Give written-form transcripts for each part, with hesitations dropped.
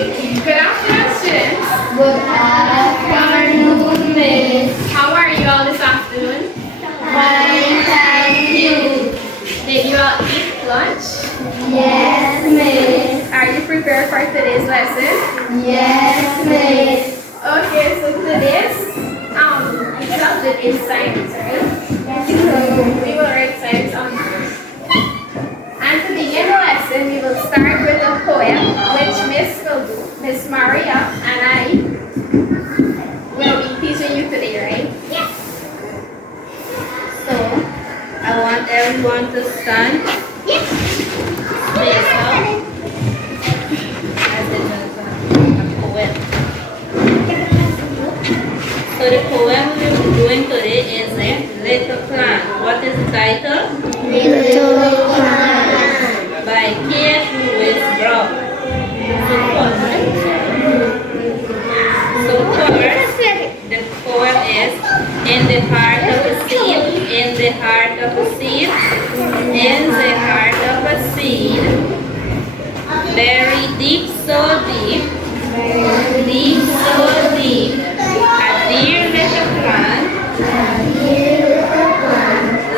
Good afternoon, students. Good afternoon, Miss. How are you all this afternoon? Fine, thank you. Did you all eat lunch? Yes, Miss. Are you prepared for today's lesson? Yes, Miss. Okay, so today's subject is science, right? So we will write science on first. And to begin the lesson, we will start with a poem which Miss will do. Miss Maria and I will be teaching you today, right? Yes. So, I want everyone to stand, Yes. face up, as a poem. So the poem we will be doing today is a Little Plant. What is the title? Little plant. By Kate Lewis Brown. So first, the poem is in the heart of a seed, in the heart of a seed, in the heart of a seed, buried deep, so deep, deep, so deep, a dear little plant,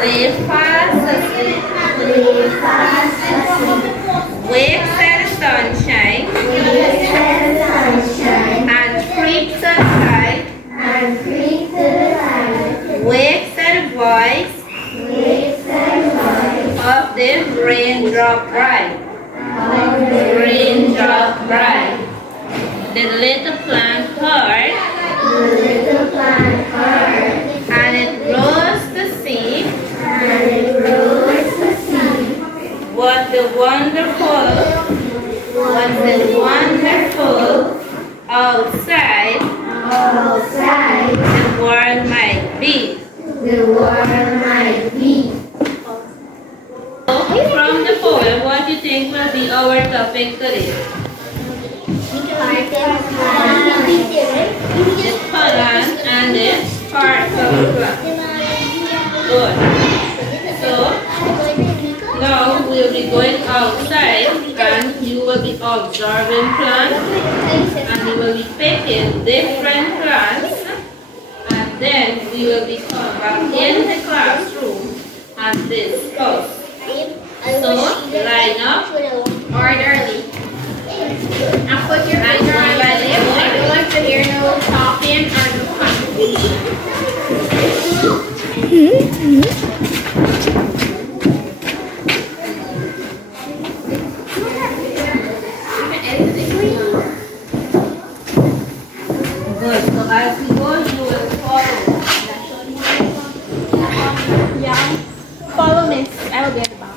lay fast asleep, wakes at the sunshine, and creeps aside, wakes at the voice of the raindrop bride. Raindrop bride. The little plant heard, and it rose to see what the wonderful outside the world might be. So, from the poem, what do you think will be our topic today? The plant and the part of the plant. Good. So, now we will be going outside and you will be observing plants and you will be picking different plants and then we will be come back in the classroom and discuss. So, line up. Orderly. And put your finger on your lip. I don't want to hear no talking or no conversation. Good. So as we go, you will follow. Yeah. Follow Miss. I will get the box.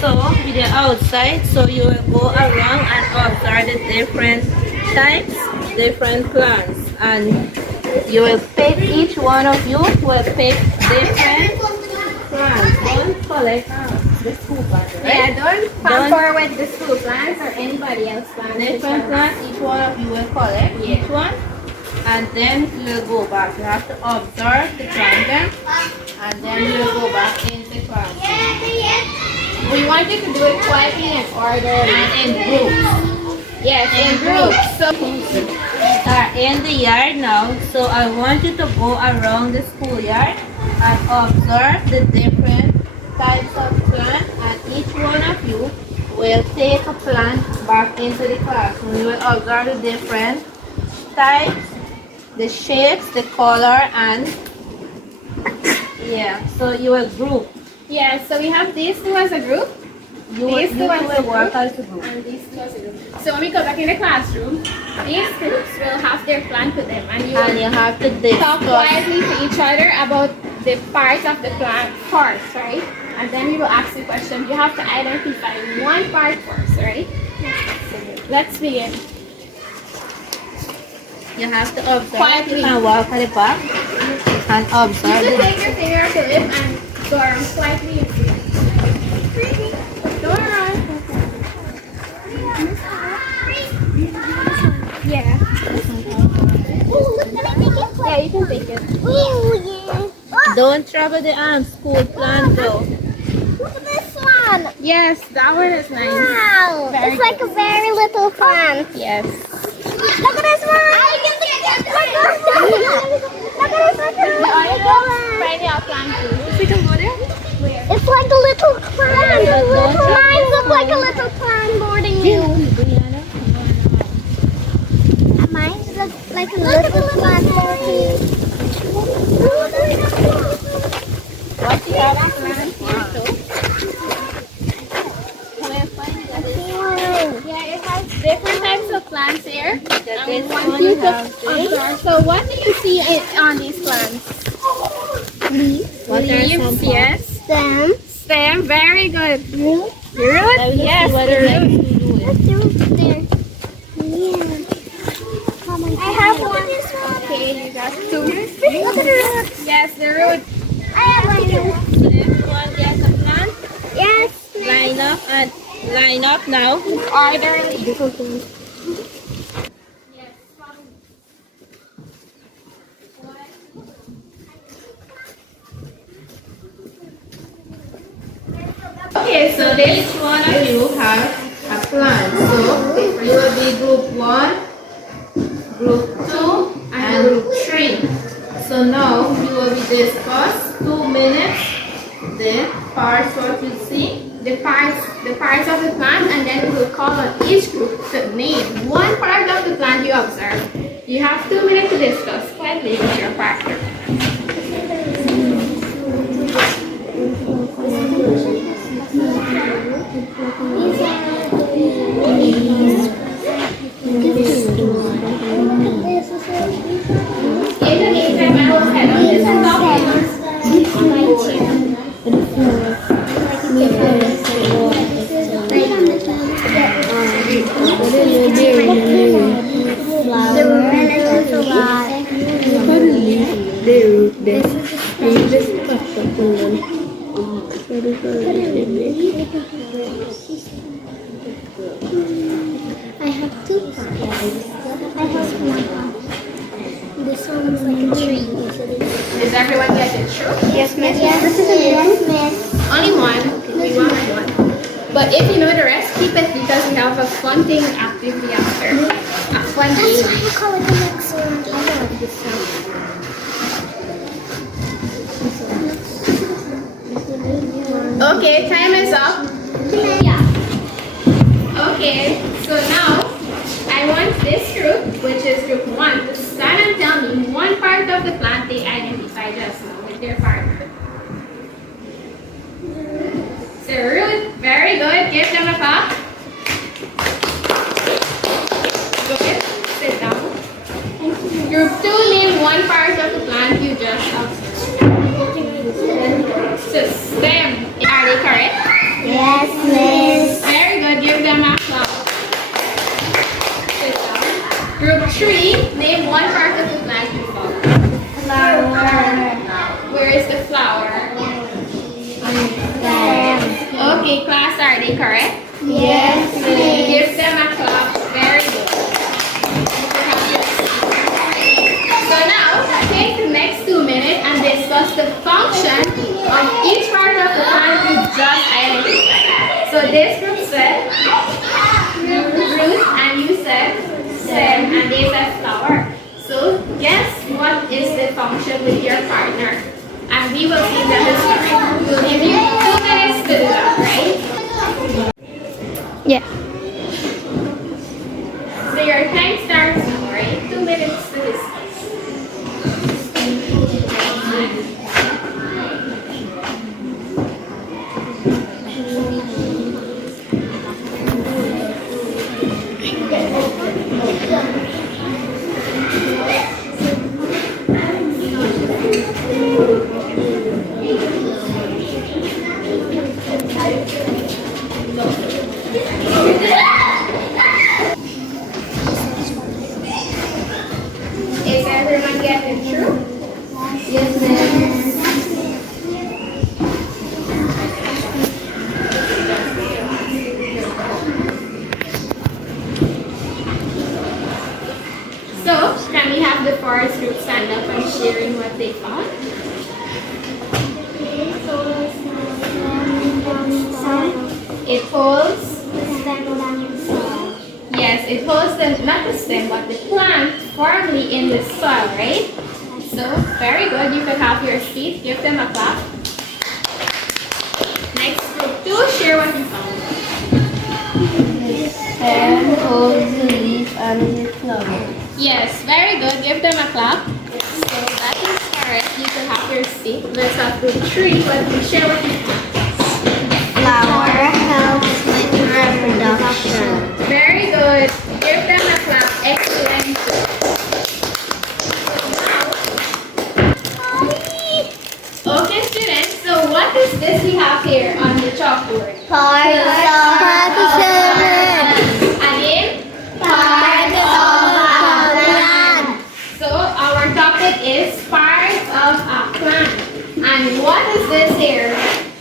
So with the outside, so you will go around and observe the different types, different plants, and you will pick, each one of you will pick different plants. Don't collect the school plants, right? Yeah, don't pamper with the school plants or anybody else plants. Different plants, each one of you will collect each one, and then you will go back. You have to observe the plant them, and then you will go back into class. We want you to do it quietly and orderly. And in groups. Yes, in groups. So Are in the yard now, so I want you to go around the schoolyard and observe the different types of plants, and each one of you will take a plant back into the classroom. You will observe the different types, the shapes, the color, and yeah, so you will group. yeah, so we have these two as a group. You These two as a will work group. as a group. And these two as a group. So when we go back in the classroom, these groups will have their plant with them, and you And will you have to talk discuss. quietly to each other about the parts of the plant first, right? And then we will ask you questions. You have to identify one part first, right? Let's begin. You have to observe. Quietly. You can walk at the back and You observe should the take your finger off the lip and go around quietly. Go around. Yeah. Yeah, you can take it. Don't trouble the school plant though. Yes, that one is nice. Wow. Very It's like a very little plant. Yes. Look at this one. Look at this The other one. perennial plant too. We can go there? It's like a little plant. Mine looks like a little plant more than you. Mine looks like a little plant more than you. What do you have plants here too? Yeah, it has different types of plants here. This I want one you to has this. observe. So what do you see on these plants? What are some Leaves, yes. Stem. Stem, very good. Root. Root, Let me yes, see what the it root. likes to do it. What's the root there? Yeah. I have one. Okay, you got two. Look at the root. Yes, the root. I have one too. This one gets a plant. Yes. Line up now. Orderly. Okay, so Each one of you have a plant. So you will be group 1, group 2, and group 3. So now you will be discuss 2 minutes the parts what you see. the parts of the plant, and then we will call on each group to name one part of the plant you observe. You have 2 minutes to discuss quietly with your partner. In the meantime, I will head on this I have 2 plants. I have 1 plant. This one looks like a tree. Is everyone getting it true? Yes, miss. Yes, miss. Only one. We want one. But if you know the rest, keep it because we have a fun thing activity after. A fun That's game. why I call it the next one. I love this one. Okay, time is up. Okay, so now I want this group, which is group 1, to stand and tell me one part of the plant they identified just now with their partner. So root, very good. Give them a clap. Good. Sit down. Group 2, name one part of the plant you just observed. So stem. Are they correct? Yes, miss. Very good. Give them a clap. Sit down. Group 3, name one part of the plant you follow. Flower. Where is the flower? Okay, class, are they correct? Yes, miss. Give them a clap. Very good. So now, take the next 2 minutes and discuss the function of each part of the plant you just identified. So this group said root, and you said stem, and they said flower. So guess what is the function with your partner? And we will see the history. We'll give you 2 minutes to do that, right? Yeah. So your time starts now, right? 2 minutes to discuss. Is everyone getting through? Yes, miss. So, can we have the forest group stand up and sharing what they found? It holds, The stem down in the soil. yes, it holds the, not the stem, but the plant firmly in the soil, right? So, very good. You can have your seat. Give them a clap. Next, group 2, share what you found. Stem holds the leaf and the flower. Yes, very good. Give them a clap. So, that is correct. You can have your seat. Let's have group 3. Let me share what you found. Flower helps with reproduction. Very good. Give them a clap. Excellent. Okay, students. So what is this we have here on the chalkboard? Part of Again? Part of a plant. So our topic is part of a plant. And what is this here?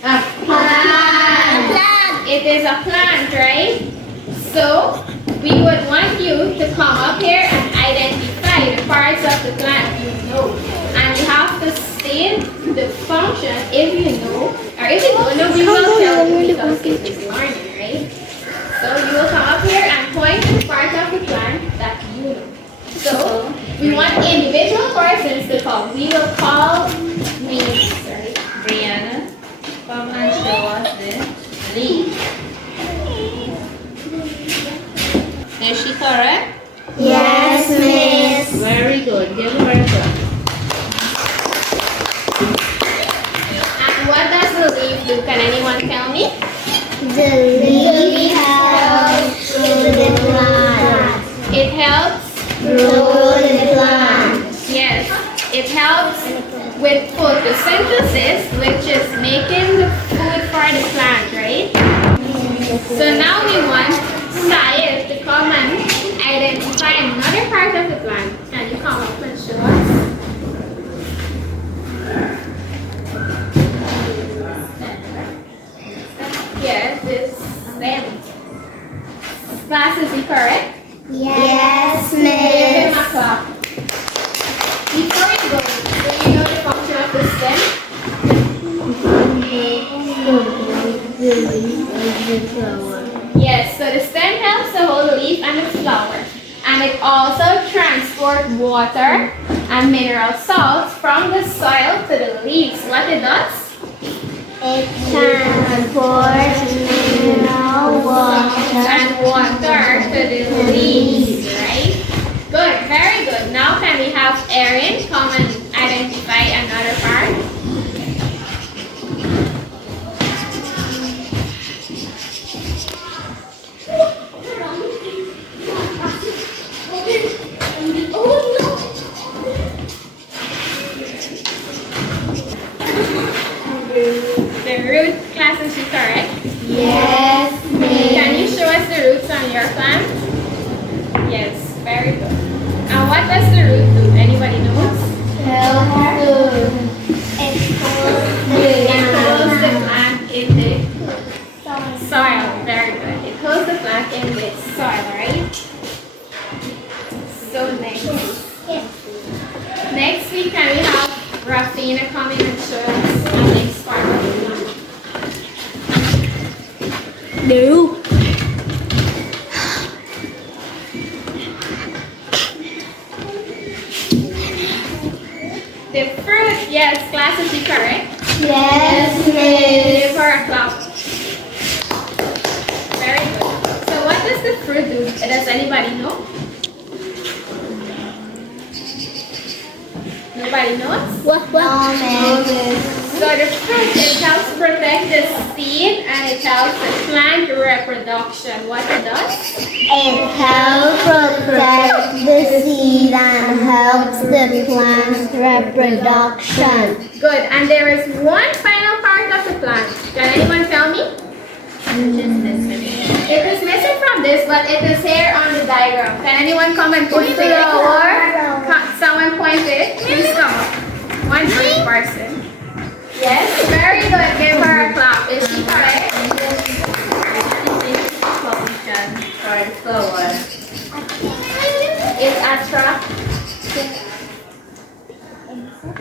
A plant. It is a plant, right? So we would want you to come up here and identify the parts of the plant you know. And you have to state the function if you know, or if you don't know, we will tell you because it is learning, right? So you will come up here and point to the part of the plant that you know. So we want individual persons to come. We will call names, sorry. Brianna, come and show us the leaf. Is she correct? Yes, miss. Very good. Give her a clap. And what does the leaf do? Can anyone tell me? The leaf helps grow the plant. It helps. Grow the plant. Yes, it helps with photosynthesis, which is making the food for the plant, right? So now we want Syed to come and identify another part of the plant. Can you come up and show us? Yes, this stem. Class, is he correct? Yes, Give him miss. a clap. Before we go, do you know the function of the stem? Yes, so the stem helps to hold the leaf and the flower. And it also transports water and mineral salts from the soil to the leaves. What it does? It transports mineral water And water to the leaves, right? Good, very good. Now can we have Erin come and identify another part? The root, class, is she correct? Yes, miss. Can you show us the roots on your plant? Yes, very good. And what does the root do? Anybody knows? Help food. It It holds the holds plant in the soil. Very good. It holds the plant in the soil, right? So next week can we have Rafina come in and show us the next part of the plant? the root. The fruit, yes, class, is she correct? Yes, miss. Give her a clap. Very good. So what does the fruit do? Does anybody know? Nobody knows? No, miss. So the fruit, it helps protect the seed and it helps the plant reproduction. What it does? It helps protect the seed and helps the plant reproduction. Good. And there is one final part of the plant. Can anyone tell me? It is missing from this, but it is here on the diagram. Can anyone come and point it? Someone point it. Please come up. One brave person. Yes, very good. Give her a clap. Is she correct? Function for the flower. It attracts.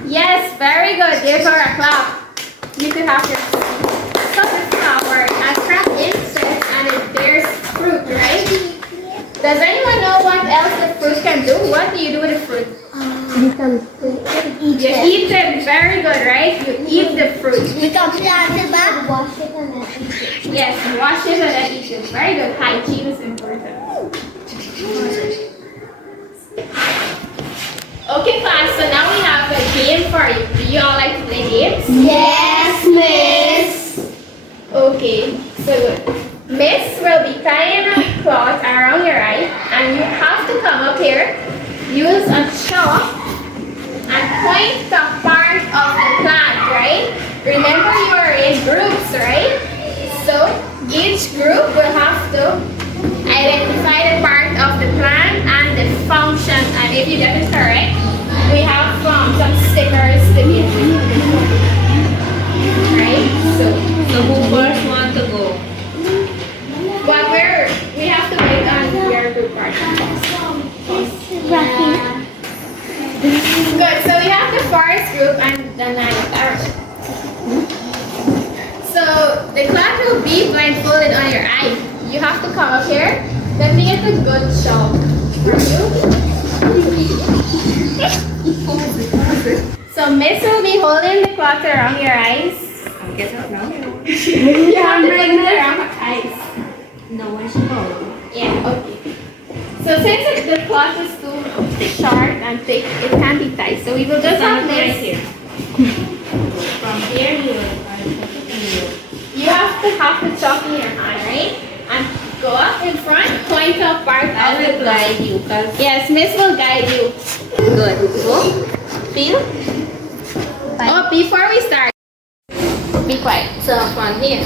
Yes, very good. Give her a clap. You can have your. So the flower attracts insects fruit, what do you do with the fruit? Eat You it. eat it. Very good, right? You eat the fruit. We can plant it back. Wash it and then eat it. Yes, wash it and then eat it. Very good. Hygiene is important. Okay, class. So now we have a game for you. Do you all like to play games? Yes, miss. Okay. So good. Miss will be tying a cloth around your eye, and you have to come up here, use a chalk, and point the part of the plant, right? Remember you are in groups, right? So each group will have to identify the part of the plant and the function, and if you get it correct, we have some stickers to give you. Right? So who first want to go? but we have to wait on your group part. Rocky. Good. So we have the first group and the ninth. Alright. So the clock will be blindfolded on your eye. You have to come up here. Let me get a good shot from you. So Miss will be holding the cloth around your eyes. Get up now. You have to put it around her eyes. No one's going. Yeah, okay. So since the cloth is too short and thick, it can be tight. So we will just have right this. here. From here you will You have the chalk in your hand, right? And go up in front, point up part I of will the guide plant. you. Cause Yes, Miss will guide you. good. Go. Feel. Oh, before we start, be quiet. So from here.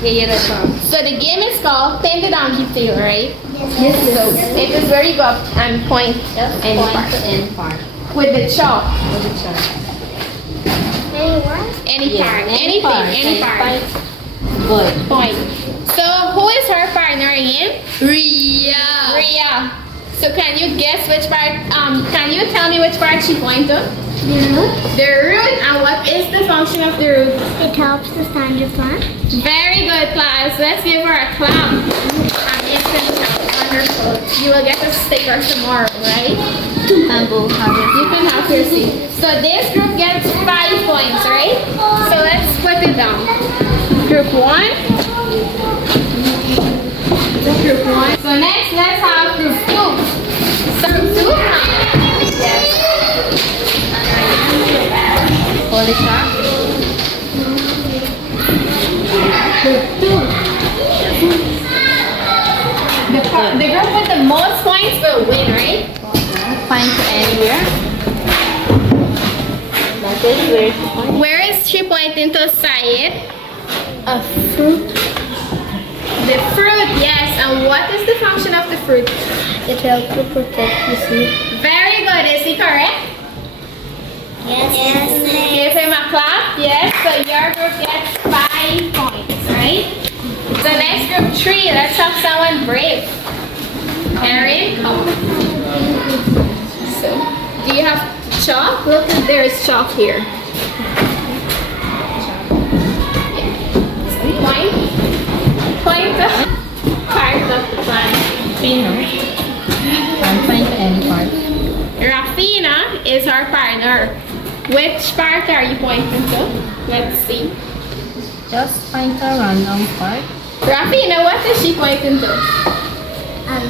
Here you come. So the game is called Pin the Donkey Tail, right? Yes. So it is where you go up and point Just any point part to end part. with the chalk. With the chart. Anyone? Any Yeah, part, any anything, part. any Any part. Good. Point. So who is her partner again? Ria. Ria. So can you guess which part? Can you tell me which part she pointed to? The root. The root. And what is the function of the root? It helps to stand your plant. Very good, class. Let's give her a clap. Wonderful. You will get a sticker tomorrow, right? And go have You it. can have your seat. So this group gets 5 points, right? So let's put it down. Group 1. Group 1. So next, let's have group 2. So group 2. Yes. Hold the chart. Group 2. The group with the most points will win, right? Find to anywhere. That is where to point. Where is she pointing to, Syed? A fruit. The fruit, yes. And what is the function of the fruit? It helps to protect the seed. Very good. Is he correct? Yes. Give him a clap. Yes. So your group gets 5 points, right? So next group 3. Let's have someone brave. Erin, come on. So, do you have chalk? Look, there is chalk here. Point the part of the plant. Fingers. And find to any part. Rafina is our partner. Which part are you pointing to? Let's see. Just find a random part. Rafina, what is she pointing to? And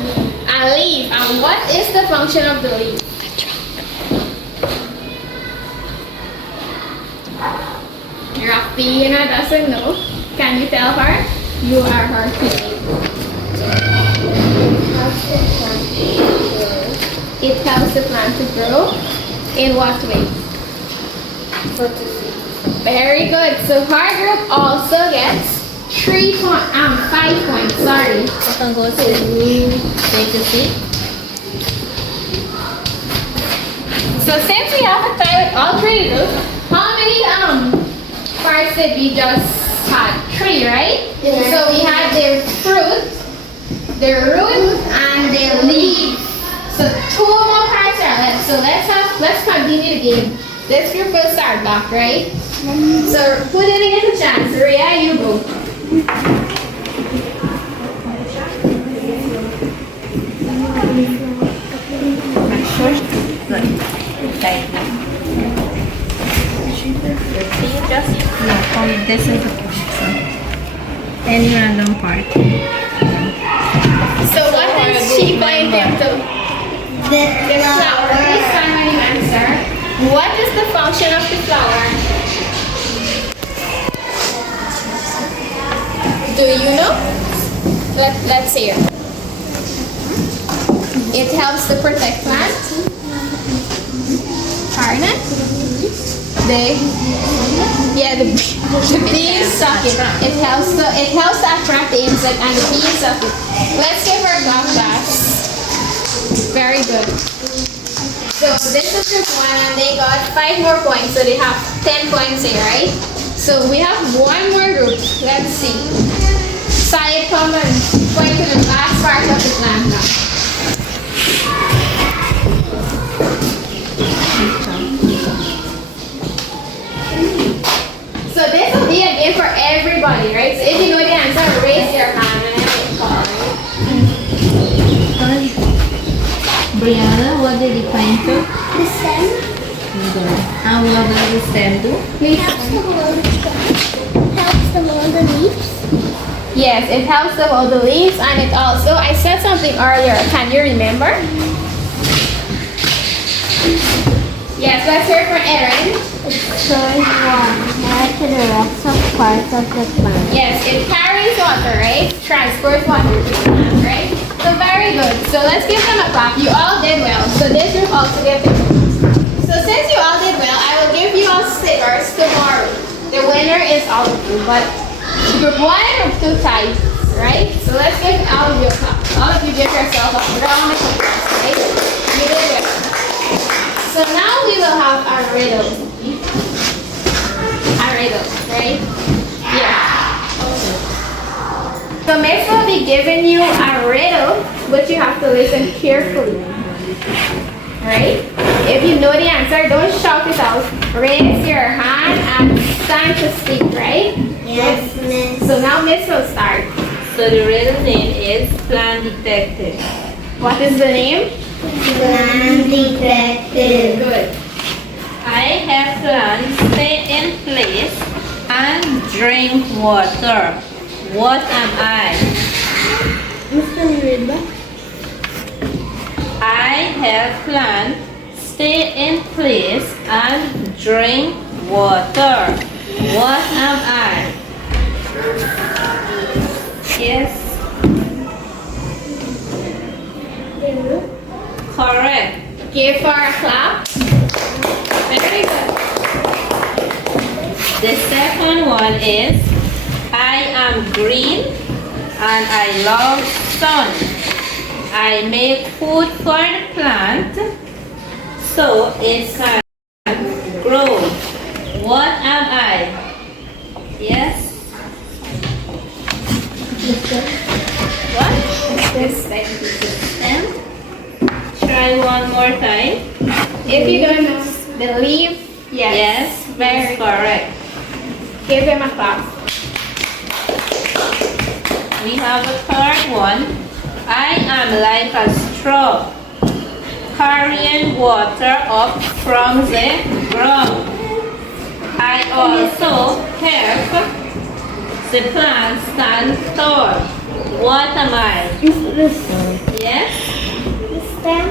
A leaf. And what is the function of the leaf? Rafina doesn't know. Can you tell her? You are her teammate. It helps the plant to grow. In what way? Very good. So her group also gets 5 points. Sorry. You can go to take a seat. So since we have a tie with all 3 groups, how many parts did we just had? 3, right? Yes. So we had the fruit, the root, and the leaf. So 2 more parts are left. So let's continue the game. This group will start back, right? So who didn't get a chance? Ria, you go. Any random part. So what is she pointing to? The flower. Please stand when you answer. What is the function of the flower? Do you know? Let's hear. It helps to protect plants. Pardon? The bee suck it. It helps to attract the insect and the bee suck it. Let's give her a clap. Very good. So this is group 1 and they got 5 more points. So they have 10 points here, right? So we have one more group. Let's see. Syed, come and point to the last part of the plant now. So this will be a game for everybody, right? So if you know the answer, raise your hand and I will call, right? Brianna, what did you find to? The stem Good. And what does the stem do? helps to hold the leaves. Yes, it helps to hold the leaves and it also, I said something earlier, can you remember? Yes, let's hear from Erin. It stores water to the rest of parts of the plant. Yes, it carries water, right? Transports water to the plant, right? So very good. So let's give them a clap. You all did well. So this group also get the points. So since you all did well, I will give you all stickers tomorrow. The winner is all of you, but group 1 and group 2 tied, right? So let's give all of you a clap. All of you give yourself a round of applause, right? You did well. So now we will have a riddle. A riddle, right? Yeah. So Miss will be giving you a riddle, but you have to listen carefully. Right? If you know the answer, don't shout it out. Raise your hand and stand to speak, right? Yes, Miss. So now Miss will start. So the riddle name is Plant Detective. What is the name? Plant detective. Good. I have plants stay in place and drink water. What am I? Miss, can you read that? I have plants stay in place and drink water. What am I? Yes. Correct. Give her a clap. Very good. The second one is I am green and I love sun. I make food for the plant so it can grow. What am I? Yes? What? This thing. Stem? Try one more time. If you don't know the leaf, yes. Yes, Very that's correct. Give him a clap. We have a third one. I am like a straw, carrying water up from the ground. I also help the plant stand tall. What am I? Yes? The stem.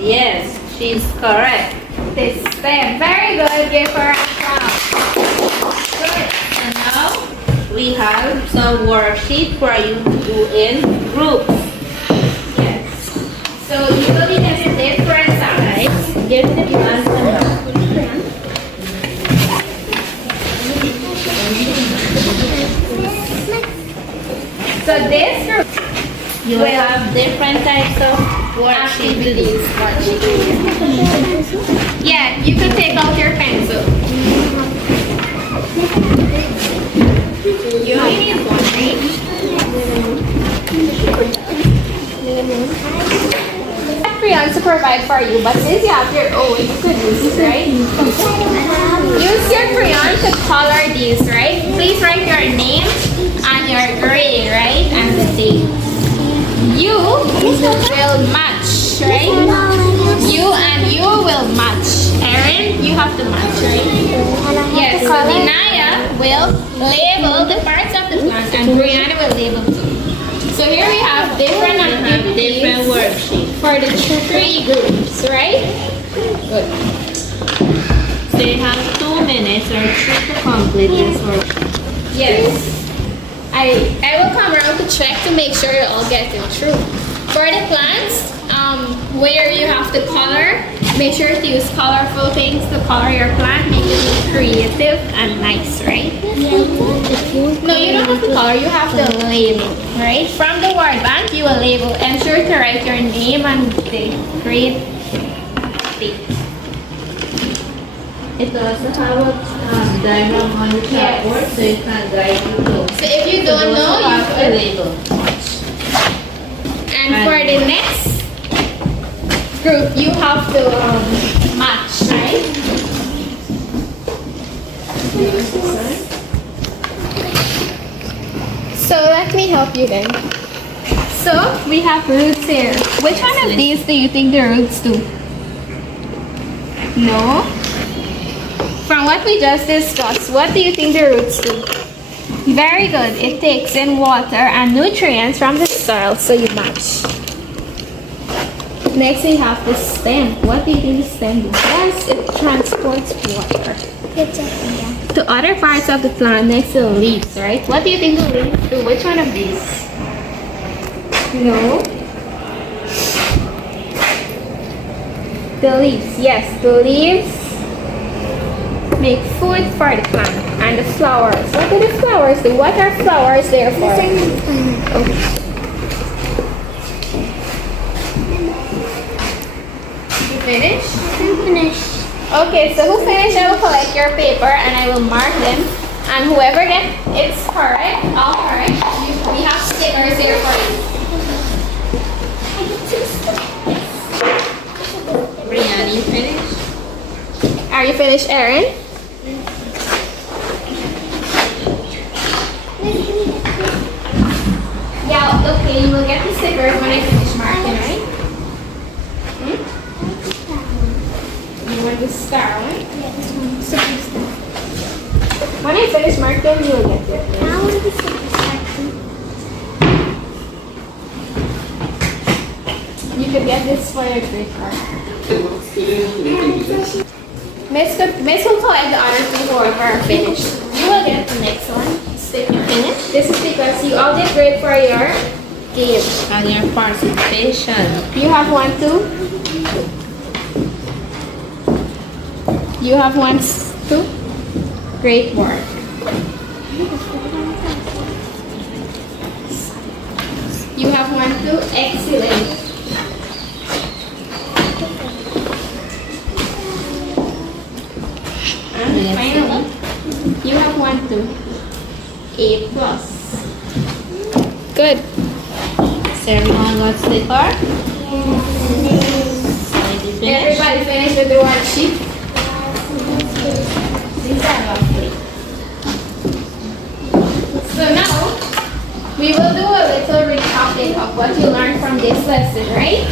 Yes, she's correct. This stem. Very good. Give her a clap. Good. And now we have some worksheet for you to do in groups. Yes. So you will be getting different sides. Give the plants a help. So this group You will have different types of worksheet to do. activities. Yeah, you can take out your pencil. You only need one, right? Crayons to provide for you, but since you have your own, you could use it, right? Use your crayon to color these, right? Please write your name and your grade, right? And the date. You will match, right? You and you will match. Erin, you have to match, right? Yes, so Dinaya will label the parts of the plant and Brianna will label too. So here we have different activities Different worksheets. for the 3 groups, right? Good. They have 2 minutes or 3 to complete this worksheet. Yes. I will come around to check to make sure you're all getting through. For the plants, where you have to color, make sure to use colorful things to color your plant, make it look creative and nice, right? No, you don't have to color, you have to label, right? From the word bank, you will label. Ensure to write your name and the grade date. It also have a diagram on the chalkboard so you can guide you through. So if you don't know, you have to could. label. And for the next group, you have to match, right? So let me help you then. So we have roots here. Which one of these do you think the roots do? No? From what we just discussed, what do you think the roots do? Very good. It takes in water and nutrients from the soil, so you match. Next we have the stem. What do you think the stem does? Yes, it transports water to other parts of the plant next to the leaves, right? What do you think the leaves do? Which one of these? No? The leaves, yes, the leaves make food for the plant. And the flowers. What do the flowers do? What are flowers there for? Okay. You finished? I'm finished. Okay, so who finished, I will collect your paper and I will mark them. And whoever gets it's correct, all correct, we have stickers here for you. Brianna, you finished? Are you finished, Erin? Yeah, okay, you will get the stickers when I finish marking, right? You want the star one? When I finish marking, you will get it. I want the super section. You could get this for your grade card. Miss will collect the other two whoever are finished. You will get the next one. Sticker finish. This is because you all did great for your game. And your participation. You have one too? You have one too? Great work. You have one too? Excellent. And finally, you have one too. A plus. Good. So everyone got sticker? Did you finish? Everybody finished with the worksheet? These are lovely. So now, we will do a little recapping of what you learned from this lesson, right?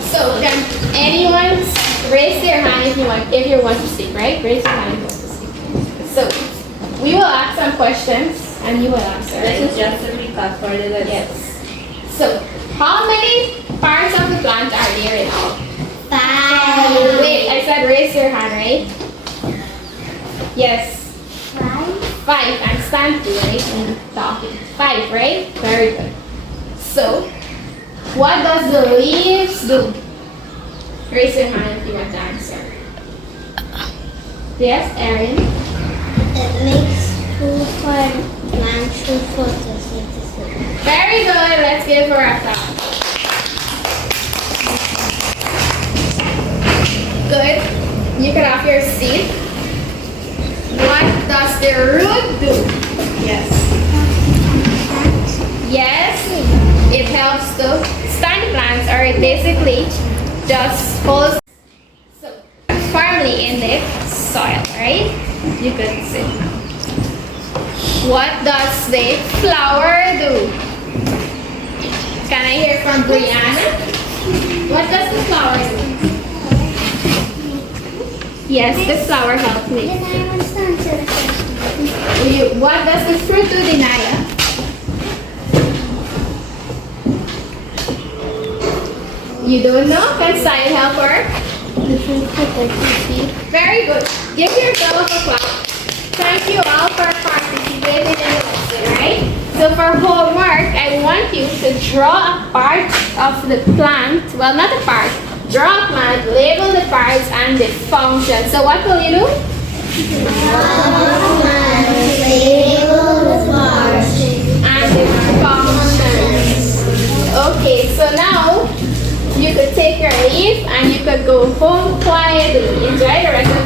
So can anyone raise their hand if you want to speak, right? Raise your hand if you want to speak. So we will ask some questions and you will answer. This Right? is just a recap for the lesson. Yes. So how many parts of the plant are there in all? 5. Wait, I said raise your hand, right? Yes. 5. I'm standing, right? And talking. 5, right? Very good. So, what does the leaves do? Raise your hand if you want to answer. Yes, Erin? It makes food for plants through photosynthesis. Very good. Let's give her a clap. Good. You can have your seat. What does the root do? Yes. Yes. It helps to stand plants, or it basically just holds so firmly in the soil, right? You could sit. What does the flower do? Can I hear from Brianna? What does the flower do? Yes, the flower helps me. Then I want to answer the question. What does the fruit do, Denaya? You don't know? Can Sai help her? The fruit protects. Very good. Give yourself a clap. Thank you all for participating in the lesson, right? So for homework, I want you to draw a part of the plant. Well, not a part. Draw a plant, label the parts and the function. So what will you do? And the functions. Okay, so now you could take your leave and you could go home quietly. Enjoy the rest of